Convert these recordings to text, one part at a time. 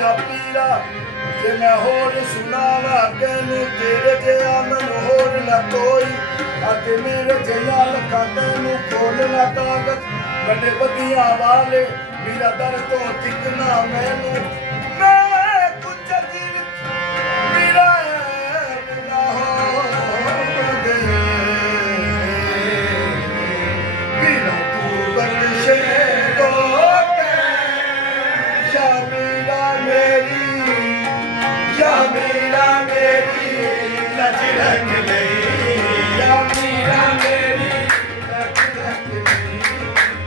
ਆ ਪੀਰਾ ਤੇ ਮੈਂ ਹੋਰ ਸੁਣਾਵਾਂ ਤੈਨੂੰ ਤੇਰੇ ਜਿਹਾ ਮੈਨੂੰ ਹੋਰ ਨਾ ਕੋਈ ਅਤੇ ਮੇਰੇ ਜਿਹਾ ਲੱਖਾਂ ਤੈਨੂੰ ਖੋਲਣਾ ਤਾਕਤ ਵੱਡੇ ਵਧੀਆਂ ਵਾਲੇ ਮੇਰਾ ਦਰ ਤੋਂ ਠਿਕਣਾ ਮੈਨੂੰ ਮੈਂ ਕੁਝ ਜੀਵ ਮੇਰਾ ਨਾ ਹੋ ਗਏ ਮੇਰਾ ਤੂੰ ਬਖਸ਼ੇ ਤੋ मेरा मेरी लज रख गई या मेरा मेरी लज रख गई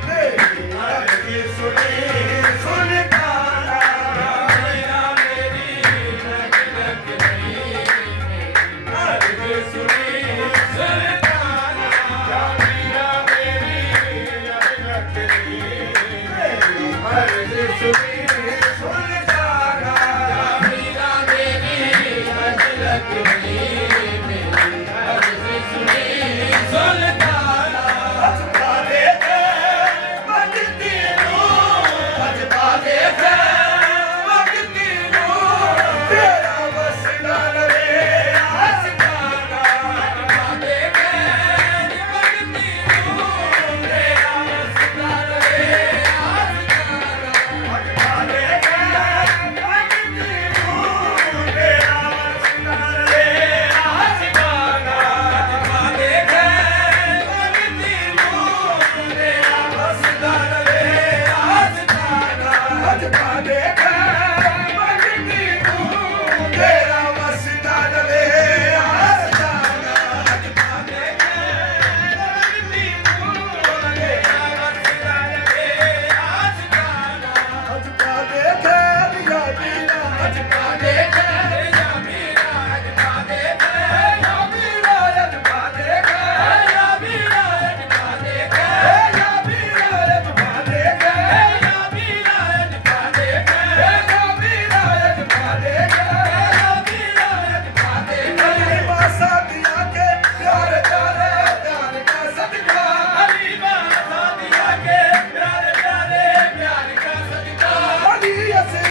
तेरी अर्ज़ी सुनी सुन गाना मेरा मेरी लज रख गई अर्ज़ी सुनी सुन गाना या मेरा मेरी लज रख गई तेरी अर्ज़ी सुनी सुन गाना देखा